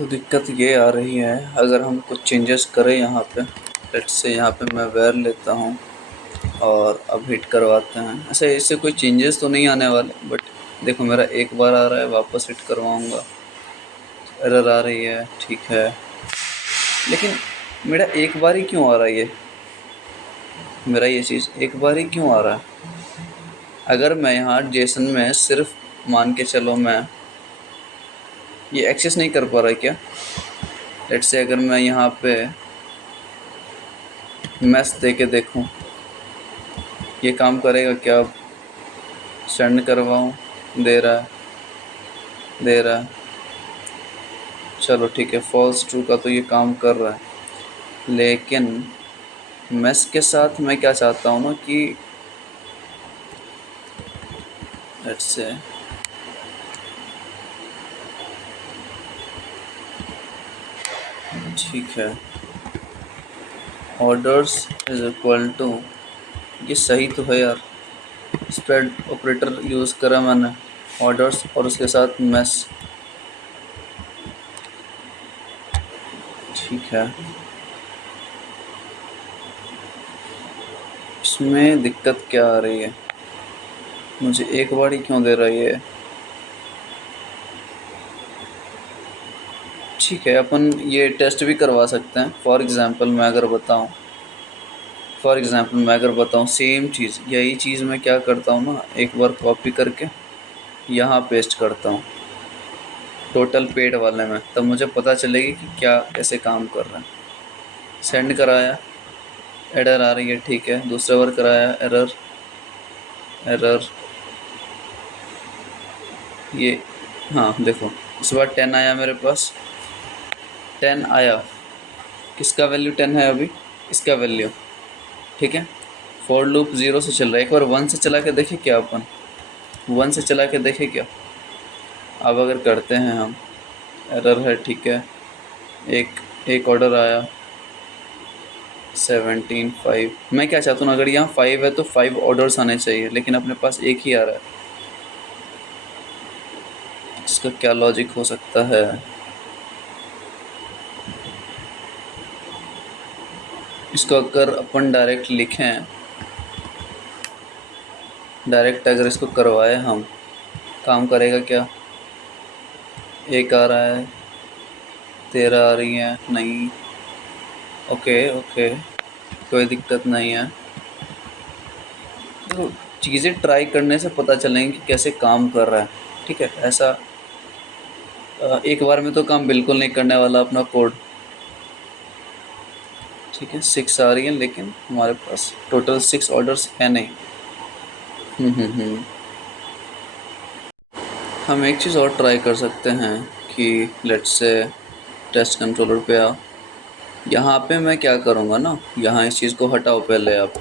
तो दिक्कत ये आ रही है, अगर हम कुछ चेंजेस करें यहाँ पे, लेट्स से यहाँ पे मैं वेर लेता हूँ और अब हिट करवाते हैं। ऐसे इससे कोई चेंजेस तो नहीं आने वाले, बट देखो मेरा एक बार आ रहा है, वापस हिट करवाऊँगा, एरर आ रही है, ठीक है। लेकिन मेरा एक बार ही क्यों आ रहा है ये, मेरा ये चीज़ एक बार ही क्यों आ रहा है? अगर मैं यहाँ जेसन में सिर्फ मान के चलो मैं ये एक्सेस नहीं कर पा रहा क्या? लेट्स से अगर मैं यहाँ पे मैस दे के देखूँ, ये काम करेगा क्या? अब सेंड करवाऊँ, दे रहा है, दे रहा है, चलो ठीक है, फॉल्स ट्रू का तो ये काम कर रहा है। लेकिन मैस के साथ मैं क्या चाहता हूँ ना कि लेट्स से ठीक है, ऑर्डर्स इज इक्वल टू, ये सही तो है यार, स्प्रेड ऑपरेटर यूज़ करा मैंने, ऑर्डर्स और उसके साथ मैस, ठीक है। इसमें दिक्कत क्या आ रही है, मुझे एक बार ही क्यों दे रहा है? ठीक है, अपन ये टेस्ट भी करवा सकते हैं। फॉर एग्ज़ाम्पल मैं अगर बताऊँ सेम चीज़, यही चीज़ मैं क्या करता हूँ ना, एक बार कॉपी करके यहाँ पेस्ट करता हूँ टोटल पेड वाले में, तब मुझे पता चलेगी कि क्या कैसे काम कर रहा है। सेंड कराया, एरर आ रही है, ठीक है। दूसरा बार कराया, एरर, एरर, ये हाँ देखो, इस बार 10 आया मेरे पास, 10 आया, किसका वैल्यू 10 है अभी, इसका वैल्यू, ठीक है। फॉर लूप 0 से चल रहा है, एक बार 1 से चला के देखे क्या, अपन 1 से चला के देखे क्या। अब अगर करते हैं हम, एरर है, ठीक है, एक ऑर्डर आया 17 5, मैं क्या चाहता हूँ, अगर यहाँ 5 है तो 5 ऑर्डर्स आने चाहिए, लेकिन अपने पास एक ही आ रहा है। इसका क्या लॉजिक हो सकता है? इसको अगर अपन डायरेक्ट लिखें, डायरेक्ट अगर इसको करवाए हम, काम करेगा क्या? एक आ रहा है, 13 आ रही है, नहीं, ओके ओके, कोई दिक्कत नहीं है। तो चीज़ें ट्राई करने से पता चलेंगे कि कैसे काम कर रहा है, ठीक है। ऐसा एक बार में तो काम बिल्कुल नहीं करने वाला अपना कोड, ठीक है। 6 आ रही है, लेकिन हमारे पास टोटल 6 ऑर्डर्स है नहीं। हम एक चीज़ और ट्राई कर सकते हैं कि लेट्स से टेस्ट कंट्रोलर पे आओ, यहाँ पे मैं क्या करूँगा ना, यहाँ इस चीज़ को हटाओ पहले आप,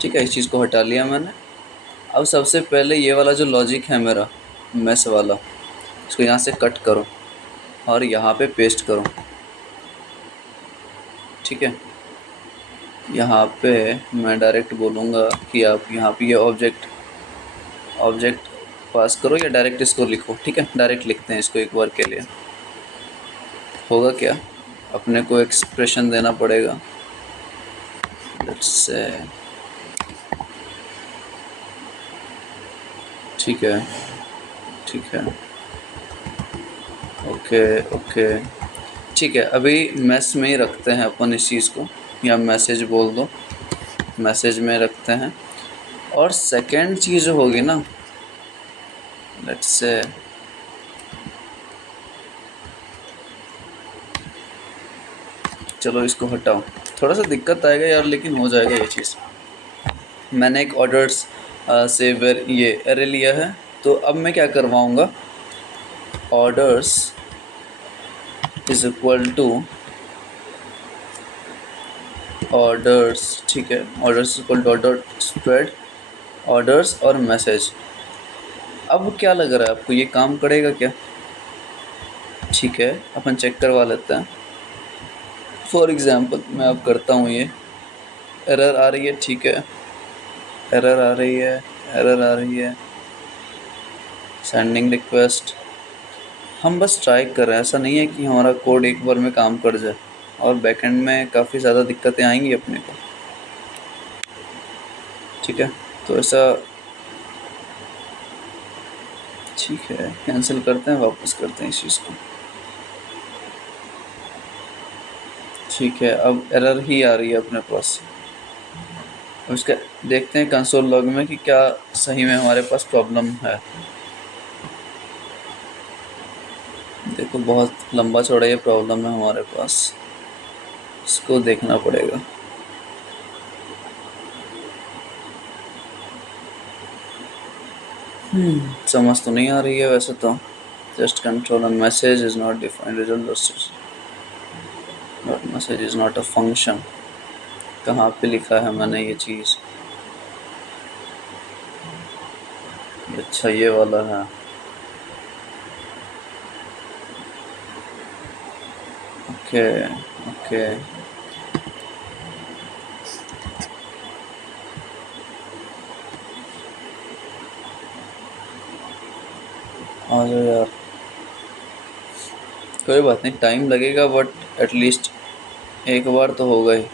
ठीक है। इस चीज़ को हटा लिया मैंने। अब सबसे पहले ये वाला जो लॉजिक है मेरा मैस वाला, इसको यहाँ से कट करो और यहाँ पे पेस्ट करो, ठीक है। यहाँ पे मैं डायरेक्ट बोलूँगा कि आप यहाँ पे ये ऑब्जेक्ट पास करो, या डायरेक्ट इसको लिखो, ठीक है। डायरेक्ट लिखते हैं इसको एक बार के लिए, होगा क्या, अपने को एक्सप्रेशन देना पड़ेगा, लेट्स से, ठीक है, ठीक है, ओके ओके, ठीक है। अभी मैस में ही रखते हैं अपन इस चीज़ को, या मैसेज बोल दो, मैसेज में रखते हैं। और सेकेंड चीज़ होगी ना, लेट्स से चलो इसको हटाओ, थोड़ा सा दिक्कत आएगा यार, लेकिन हो जाएगा ये चीज़। मैंने एक ऑर्डर्स से ये एरे लिया है, तो अब मैं क्या करवाऊँगा, orders is equal to orders, ठीक है, orders equal to order spread orders और मैसेज। अब क्या लग रहा है आपको, ये काम करेगा क्या? ठीक है, अपन चेक करवा लेते हैं। फॉर एग्ज़ाम्पल मैं अब करता हूँ, ये एरर आ रही है, ठीक है, एरर आ रही है, एरर आ रही है, सेंडिंग रिक्वेस्ट, हम बस ट्राई कर रहे हैं, ऐसा नहीं है कि हमारा कोड एक बार में काम कर जाए, और बैकएंड में काफ़ी ज़्यादा दिक्कतें आएंगी अपने को। ठीक है, तो ऐसा ठीक है, कैंसिल करते हैं, वापस करते हैं इस चीज़ को। ठीक है, अब एरर ही आ रही है अपने पास। अब इसका देखते हैं कंसोल लॉग में कि क्या सही में हमारे पास प्रॉब्लम है। देखो बहुत लंबा चौड़ा ये प्रॉब्लम है हमारे पास, इसको देखना पड़ेगा। समझ तो नहीं आ रही है वैसे तो। Just control and message is not defined result, not message is not a function. कहाँ पे लिखा है मैंने ये चीज़? अच्छा ये वाला है। ओके ओके, आ जाओ यार, कोई बात नहीं, टाइम लगेगा बट एटलीस्ट एक बार तो होगा ही,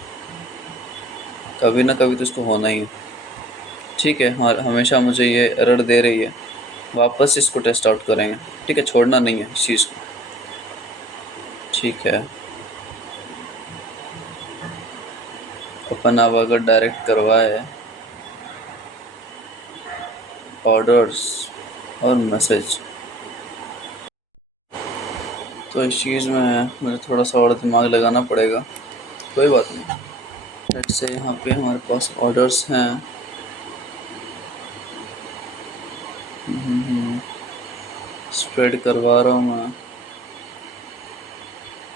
कभी ना कभी तो इसको होना ही है। ठीक है, हाँ हमेशा मुझे ये एरर दे रही है, वापस इसको टेस्ट आउट करेंगे। ठीक है, छोड़ना नहीं है इस चीज़ को। ठीक है, अपन अब अगर डायरेक्ट करवाए ऑर्डर्स और मैसेज, तो इस चीज़ में मुझे थोड़ा सा और दिमाग लगाना पड़ेगा। कोई बात नहीं, लेट्स से यहाँ पे हमारे पास ऑर्डर्स हैं। स्प्रेड करवा रहा हूँ मैं,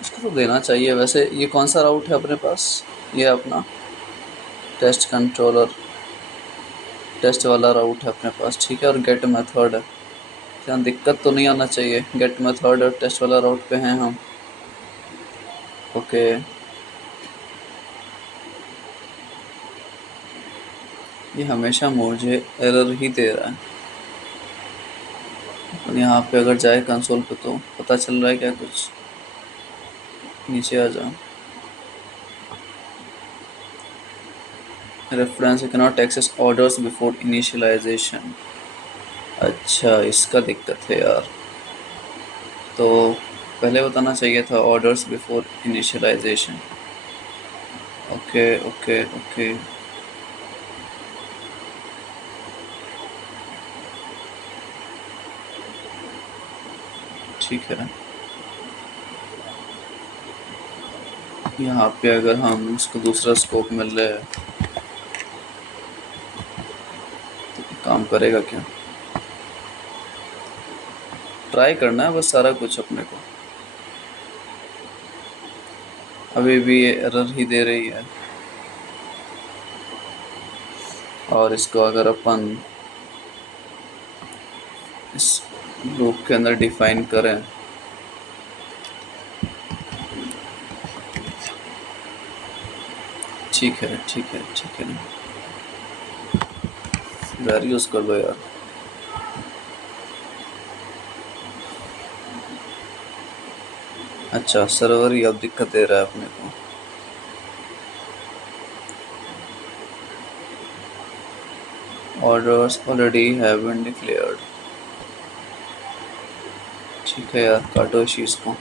इसको तो देना चाहिए वैसे। ये कौन सा राउट है अपने पास? ये अपना टेस्ट कंट्रोलर, टेस्ट वाला राउट है अपने पास। ठीक है, और गेट मेथड है, क्या दिक्कत तो नहीं आना चाहिए। गेट मेथड और टेस्ट वाला राउट पे हैं हम। ओके, ये हमेशा मुझे एरर ही दे रहा है। और यहाँ पे अगर जाए कंसोल पे तो पता चल रहा है क्या कुछ? नीचे आ जाओ, reference you cannot access orders before initialization. अच्छा इसका दिक्कत है यार, तो पहले बताना चाहिए था orders before initialization. Okay okay okay, ठीक है। यहाँ पे अगर हम इसको दूसरा स्कोप मिल रहा है तो काम करेगा क्या? ट्राई करना है बस सारा कुछ अपने को। अभी भी ये एरर ही दे रही है, और इसको अगर अपन इस लूप के अंदर डिफाइन करें, ठीक है ठीक है ठीक है, वेर यूज़ कर लो यार। अच्छा सर्वर ही अब दिक्कत दे रहा है अपने को। Orders already have been declared. ठीक है यार, काटो इस चीज़ को।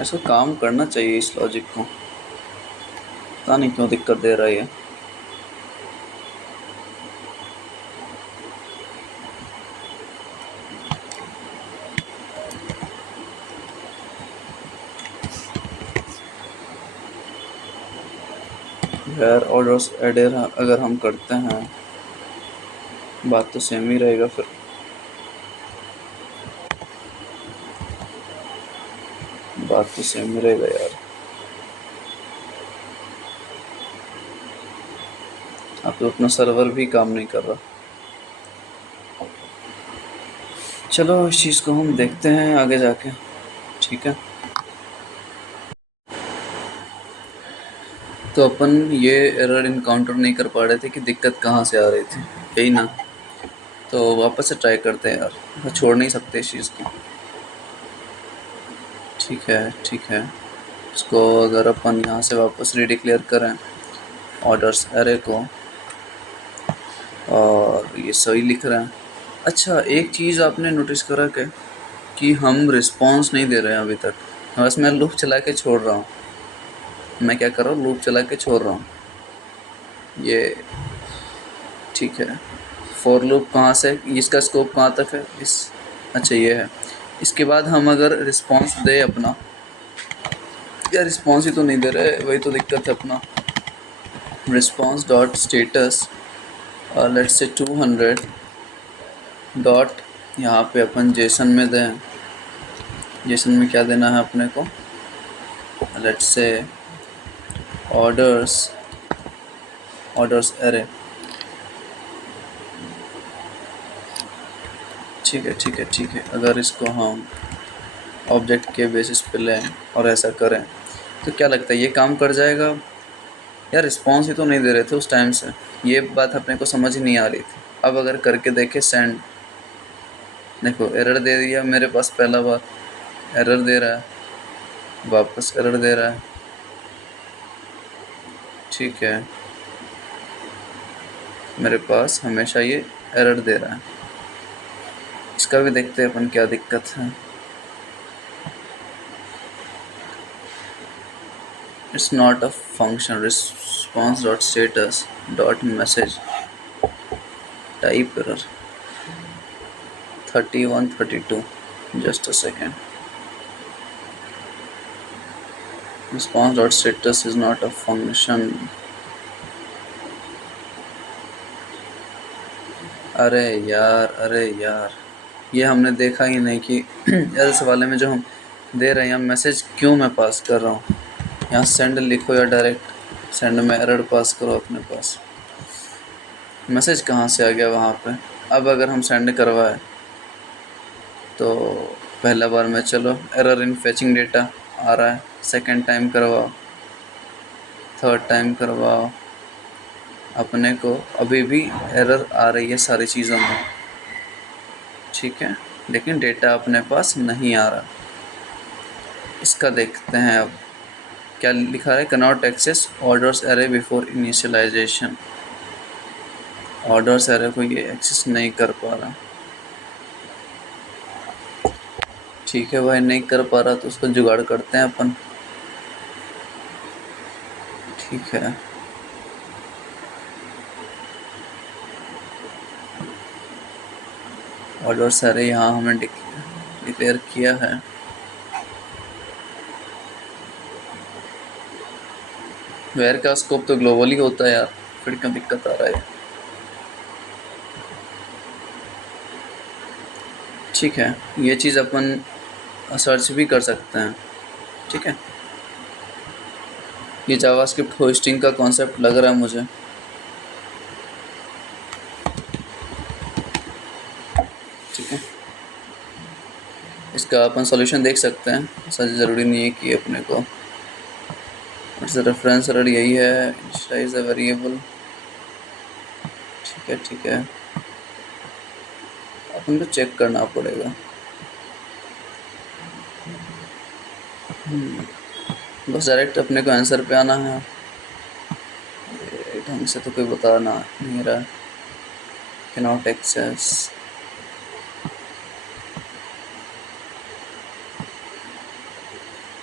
ऐसा काम करना चाहिए इस लॉजिक को, पता नहीं क्यों दिक्कत दे रहा है ये। वेयर ऑर्डर्स एडेड अगर हम करते हैं, बात तो सेम ही रहेगा फिर। बात तो सेम ही रहेगा यार। अब तो अपना सर्वर भी काम नहीं कर रहा। चलो इस चीज़ को हम देखते हैं आगे जाके। ठीक है, तो अपन ये एरर इनकाउंटर नहीं कर पा रहे थे कि दिक्कत कहाँ से आ रही थी, यही ना। तो वापस से ट्राई करते हैं यार, तो छोड़ नहीं सकते इस चीज़ को। ठीक है ठीक है, इसको अगर अपन यहाँ से वापस रीडिक्लेयर करें ऑर्डर्स एरे को, और ये सही लिख रहे हैं। अच्छा, एक चीज़ आपने नोटिस करा क्या कि हम रिस्पॉन्स नहीं दे रहे हैं अभी तक। बस मैं लूप चला के छोड़ रहा हूँ। मैं क्या कर रहा हूँ, लूप चला के छोड़ रहा हूँ ये। ठीक है, फॉर लूप कहाँ से, इसका स्कोप कहाँ तक है इस, अच्छा ये है। इसके बाद हम अगर रिस्पॉन्स दे अपना, या रिस्पॉन्स ही तो नहीं दे रहे, वही तो दिक्कत है अपना। Response dot status let's say 200 dot, यहाँ पे अपन जेसन में दें। जेसन में क्या देना है अपने को, लेट्स से ऑर्डर्स एरे। ठीक है ठीक है ठीक है, अगर इसको हम ऑब्जेक्ट के बेसिस पे लें और ऐसा करें तो क्या लगता है ये काम कर जाएगा? यार रिस्पॉन्स ही तो नहीं दे रहे थे उस टाइम से, ये बात अपने को समझ ही नहीं आ रही थी। अब अगर करके देखे सेंड, देखो एरर दे दिया मेरे पास, पहला बार एरर दे रहा है, वापस एरर दे रहा है। ठीक है, मेरे पास हमेशा ये एरर दे रहा है। इसका भी देखते हैं अपन क्या दिक्कत है। It's not a function, response dot status dot message type error 3132, just a second. Response dot status is not a function. अरे यार अरे यार, ये हमने देखा ही नहीं कि एल्स वाले में जो हम दे रहे हैं, यहाँ मैसेज क्यों मैं पास कर रहा हूँ। यहाँ सेंड लिखो या डायरेक्ट सेंड में एरर पास करो अपने पास, मैसेज कहाँ से आ गया वहाँ पे। अब अगर हम सेंड करवाए तो पहला बार में चलो एरर इन फेचिंग डेटा आ रहा है, सेकंड टाइम करवाओ, थर्ड टाइम करवाओ, अपने को अभी भी एरर आ रही है सारी चीज़ों में। ठीक है, लेकिन डेटा अपने पास नहीं आ रहा। इसका देखते हैं अब क्या लिखा है, cannot access orders array before initialization. Orders array को ये एक्सेस नहीं कर पा रहा। ठीक है भाई, नहीं कर पा रहा तो उसको जुगाड़ करते हैं अपन। ठीक है, ऑर्डर्स एरे यहाँ हमें डिक्लेयर किया है। वेयर का स्कोप तो ग्लोबली होता है यार, फिर क्यों दिक्कत आ रहा है। ठीक है, ये चीज़ अपन सर्च भी कर सकते हैं। ठीक है, ये जावास्क्रिप्ट होस्टिंग का कॉन्सेप्ट लग रहा है मुझे। ठीक है, इसका अपन सॉल्यूशन देख सकते हैं, ऐसा ज़रूरी नहीं है कि अपने को रेफरेंस एरर यही है, इनिशियलाइज अ वेरिएबल। ठीक है ठीक है, अपन को चेक करना पड़ेगा। बस डायरेक्ट अपने को आंसर पे आना है, ढंग से तो कोई बताना नहीं रहा। कैनॉट एक्सेस,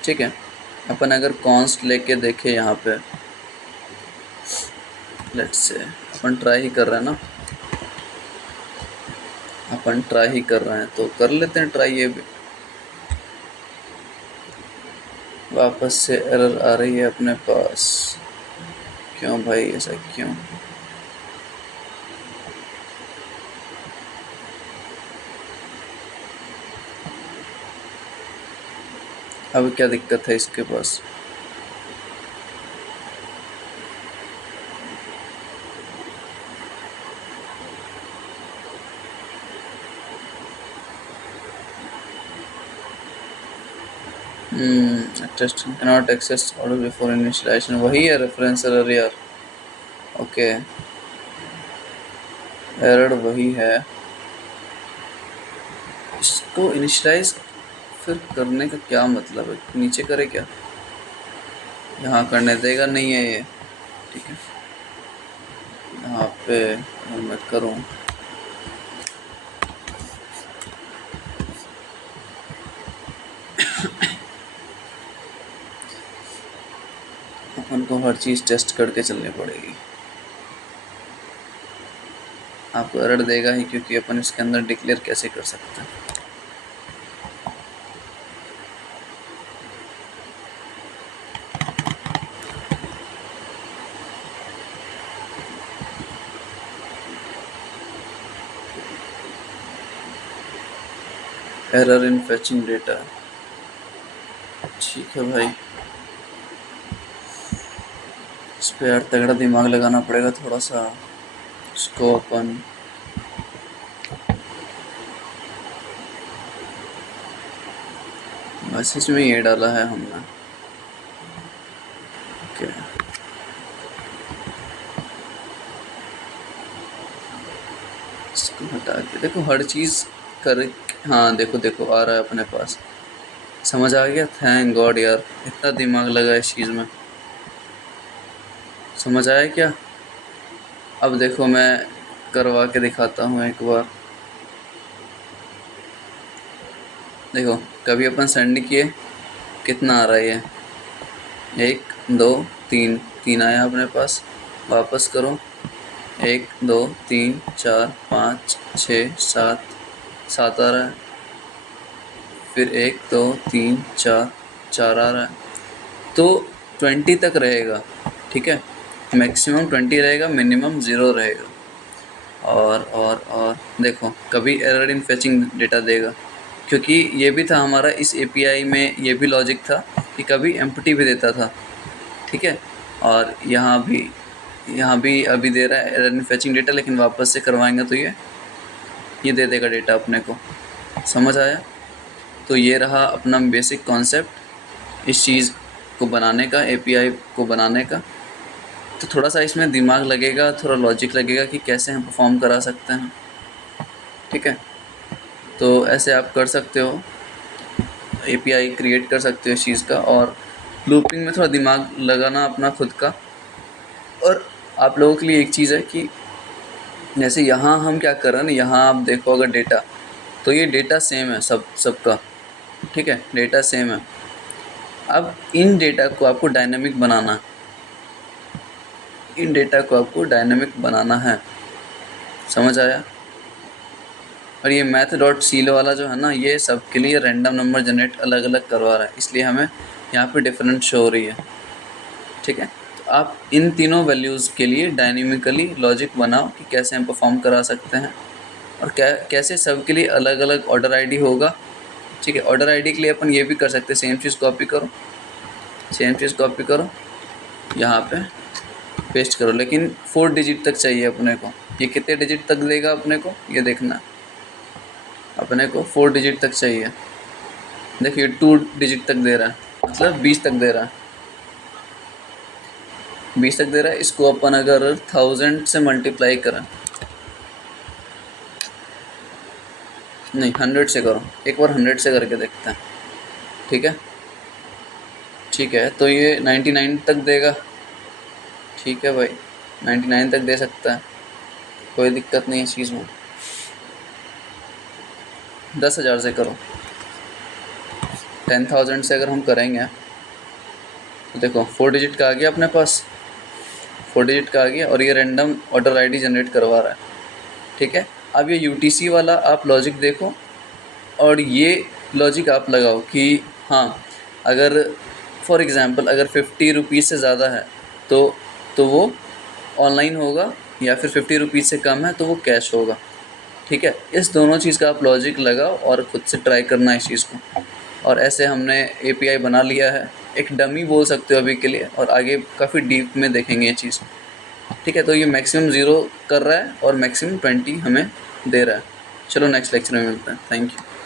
ठीक है, अपन अगर कॉन्स्ट लेके देखे यहाँ पे, लेट्स से अपन ट्राई ही कर रहे हैं ना, अपन ट्राई ही कर रहे हैं तो कर लेते हैं ट्राई ये भी। वापस से एरर आ रही है अपने पास, क्यों भाई ऐसा क्यों? अब क्या दिक्कत है इसके पास? Test cannot access order before initialization, वही है रेफरेंस एरर यार। ओके, एरर वही है। इसको इनिशियलाइज फिर करने का क्या मतलब है? नीचे करे क्या? यहाँ करने देगा नहीं है ये, ठीक है। यहाँ पे मैं करूँ, अपन को हर चीज़ टेस्ट करके चलनी पड़ेगी। आपको एरर देगा ही, क्योंकि अपन इसके अंदर डिक्लेयर कैसे कर सकते हैं। एरर इन फेचिंग डेटा, ठीक है भाई। इस पे यार तगड़ा दिमाग लगाना पड़ेगा थोड़ा सा। इसको अपन मैसेज में ये डाला है हमने, ओके। इसको हटा के देखो, हर चीज़ कर, हाँ देखो देखो आ रहा है अपने पास, समझ आ गया। थैंक गॉड यार, इतना दिमाग लगा इस चीज़ में, समझ आया क्या? अब देखो मैं करवा के दिखाता हूँ एक बार। देखो कभी अपन सेंड किए, कितना आ रहा है? 1 2 3, 3 आया अपने पास। वापस करो, 1 2 3 4 5 6 7, 7 आ रहा है। फिर 1 2 3 4, 4 आ रहा है। तो 20 तक रहेगा, ठीक है। मैक्सिमम 20 रहेगा, मिनिमम 0 रहेगा। और देखो कभी एरर इन फेचिंग डेटा देगा, क्योंकि ये भी था हमारा इस एपीआई में, ये भी लॉजिक था कि कभी एम्प्टी भी देता था, ठीक है। और यहाँ भी अभी दे रहा है एरर इन फेचिंग डेटा, लेकिन वापस से करवाएंगे तो ये दे देगा डेटा अपने को। समझ आया? तो ये रहा अपना बेसिक कॉन्सेप्ट इस चीज़ को बनाने का, एपीआई को बनाने का। तो थोड़ा सा इसमें दिमाग लगेगा, थोड़ा लॉजिक लगेगा कि कैसे हम परफॉर्म करा सकते हैं, ठीक है। तो ऐसे आप कर सकते हो, एपीआई क्रिएट कर सकते हो इस चीज़ का। और लूपिंग में थोड़ा दिमाग लगाना अपना खुद का। और आप लोगों के लिए एक चीज़ है कि जैसे यहाँ हम क्या कर रहे हैं ना, यहाँ आप देखो अगर डेटा, तो ये डेटा सेम है सबका, ठीक है, डेटा सेम है। अब इन डेटा को आपको डायनामिक बनाना है, इन डेटा को आपको डायनामिक बनाना है, समझ आया? और ये मैथ डॉट सीलो वाला जो है ना, ये सबके लिए रैंडम नंबर जनरेट अलग अलग करवा रहा है, इसलिए हमें यहाँ पे डिफरेंट शो हो रही है, ठीक है। तो आप इन तीनों वैल्यूज़ के लिए डायनेमिकली लॉजिक बनाओ कि कैसे हम परफॉर्म करा सकते हैं, और कैसे सबके लिए अलग अलग ऑर्डर आईडी होगा, ठीक है। ऑर्डर आईडी के लिए अपन ये भी कर सकते हैं, सेम चीज़ कॉपी करो, यहाँ पे पेस्ट करो, लेकिन 4 डिजिट तक चाहिए अपने को। ये कितने डिजिट तक देगा अपने को, ये देखना, अपने को 4 डिजिट तक चाहिए। देखिए 2 डिजिट तक दे रहा है, मतलब 20 तक दे रहा है, 20 तक दे रहा है। इसको अपन अगर 1000 से मल्टीप्लाई करें, नहीं 100 से करो, एक बार 100 से करके देखते हैं, ठीक है। ठीक है, तो ये 99 तक देगा, ठीक है भाई, 99 तक दे सकता है, कोई दिक्कत नहीं है इस चीज़ में। 10,000 से करो, 10,000 से अगर हम करेंगे तो देखो 4 डिजिट का आ गया अपने पास, 4 डिजिट का आ गया, और ये रैंडम ऑर्डर आईडी जनरेट करवा रहा है, ठीक है। अब ये यूटीसी वाला आप लॉजिक देखो, और ये लॉजिक आप लगाओ कि हाँ, अगर फॉर एग्ज़ाम्पल अगर 50 रुपीज़ से ज़्यादा है तो वो ऑनलाइन होगा, या फिर 50 रुपीज़ से कम है तो वो कैश होगा, ठीक है। इस दोनों चीज़ का आप लॉजिक लगाओ और ख़ुद से ट्राई करना इस चीज़ को। और ऐसे हमने एपीआई बना लिया है, एक डमी बोल सकते हो अभी के लिए, और आगे काफ़ी डीप में देखेंगे ये चीज़, ठीक है। तो ये मैक्सिमम 0 कर रहा है और मैक्सिमम 20 हमें दे रहा है। चलो नेक्स्ट लेक्चर में मिलते हैं, थैंक यू।